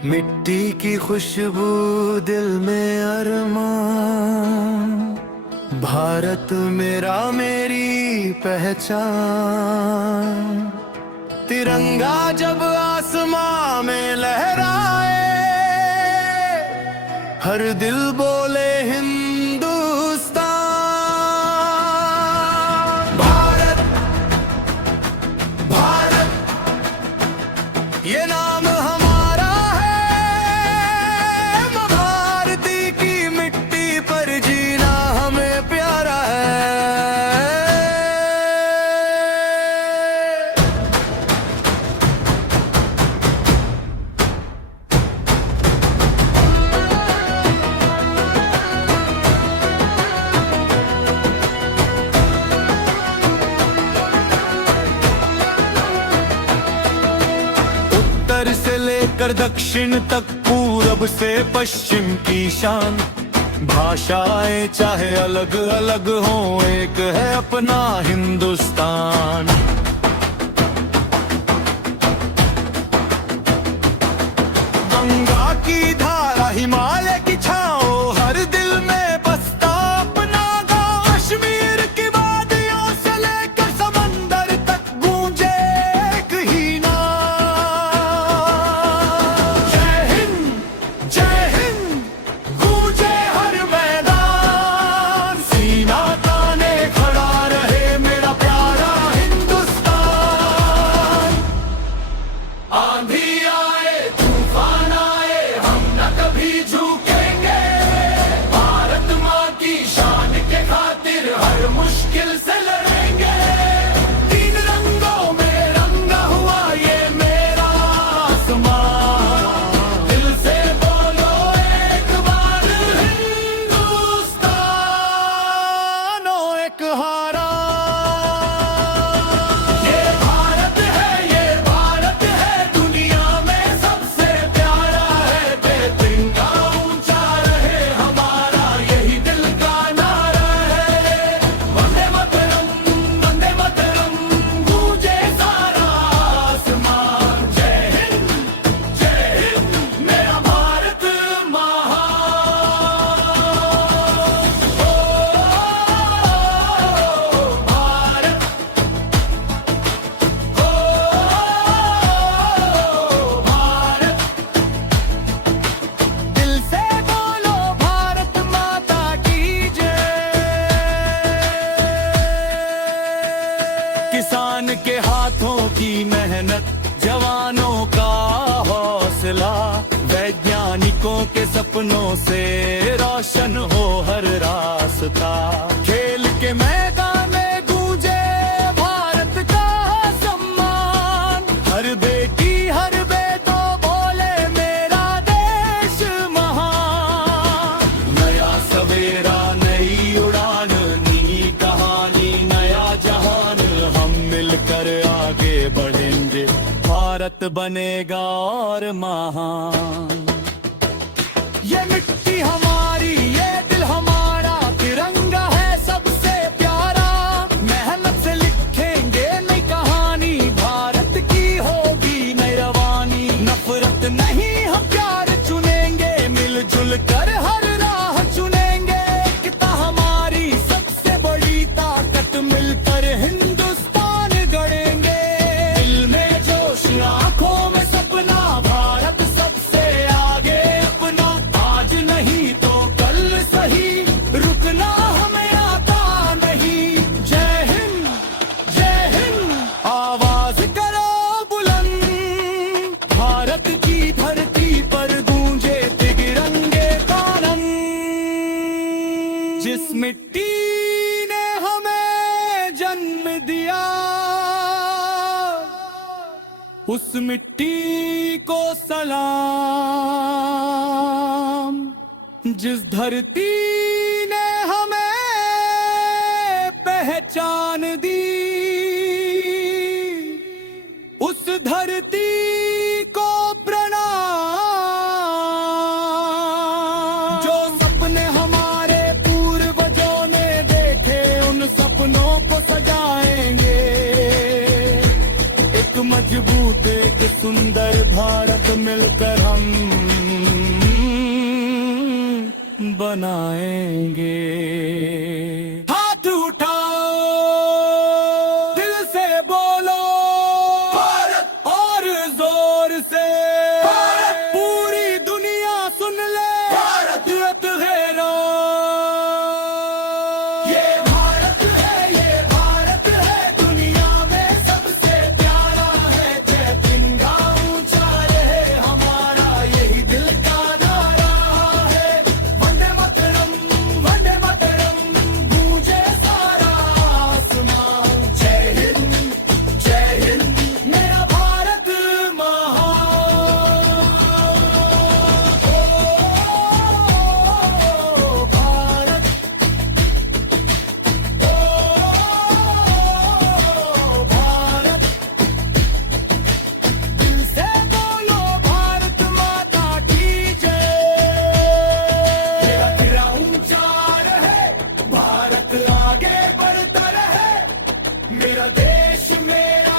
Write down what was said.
मिट्टी की खुशबू दिल में अरमान, भारत मेरा मेरी पहचान। तिरंगा जब आसमां में लहराए, हर दिल बोले हिंदुस्तान। भारत भारत ये नाम हमारा है, भारती की मिट्टी पर जीना हमें प्यारा है। उत्तर से लेकर दक्षिण तक, पूरब से पश्चिम की शान। भाषाएं चाहे अलग अलग हों, एक है अपना हिंदुस्तान। गंगा की धारा, हिमालय की छाओ, हर दिल में बसता अपना गाँव। कश्मीर की वादियों से लेकर समंदर तक गूंजे एक ही नाम। जय हिंद गूंजे हर मैदान। सीना ताने खड़ा रहे मेरा प्यारा हिंदुस्तान। आंधी आए तूफान आए, हम न कभी झुकेंगे। भारत माँ की शान के खातिर हर मुश्किल से लड़ेंगे। तीन रंगों में रंगा हुआ ये मेरा आसमान। दिल से बोलो एक बार हिंदुस्तान, ओ एक हारा। ये भारत है दुनिया में सबसे प्यारा है। तिरंगा ऊंचा रहे हमारा, यही दिल का नारा है। वंदे मातरम गूंजे सारा आसमान। जय हिंद मेरा भारत महान। ओ भारत, भारत। दिल से बोलो भारत माता की जय। किसान के हाथों की मेहनत, जवानों का हौसला, वैज्ञानिकों के सपनों से रोशन हो हर रास्ता। खेल के मैदान में गूंजे भारत का सम्मान। हर बेटी हर बेटो बोले मेरा देश महान। नया सवेरा नई उड़ान, नई कहानी नया जहान। हम मिलकर आगे बढ़ेंगे, भारत बनेगा और महान। ये मिट्टी हमारी, ये दिल हमारा, तिरंगा है सबसे प्यारा। मेहनत से लिखेंगे नई कहानी, भारत की होगी नई रवानी। नफरत नहीं हम प्यार चुनेंगे, मिलजुल कर हर राह चुनेंगे। एकता हमारी सबसे बड़ी ताकत, मिलकर हिंदुस्तान गढ़ेंगे। दिल में जोश, आंखों में सपना, भारत सबसे आगे अपना। आज नहीं तो कल सही, रुकना हमें आता नहीं। जय हिंद आवाज करो बुलंद। भारत की धरती पर गूंजे तिरंगे का रंग। जिस मिट्टी ने हमें जन्म दिया, उस मिट्टी को सलाम। जिस धरती ने हमें पहचान दी, उस धरती को प्रणाम। जो सपने हमारे पूर्वजों ने देखे, उन सपनों को सजाएंगे। एक मजबूत एक सुंदर भारत मिलकर हम बनाएंगे। हाथ उठाओ, दिल से बोलो भारत, और जोर से भारत, पूरी दुनिया सुन ले भारत रत है ये भारत है, ये भारत है, दुनिया में सबसे प्यारा है। जय तिरंगा ऊंचा रहे हमारा, यही दिल का नारा है। वंदे मातरम, वंदे मातरम, गूंजे सारा आसमान। जय हिंद मेरा भारत महान। ओ भारत, भारत, दिल से बोलो भारत माता की जय। मेरा तिरा ऊंचा रहे, भारत आगे बढ़ता रहे। मेरा देश मेरा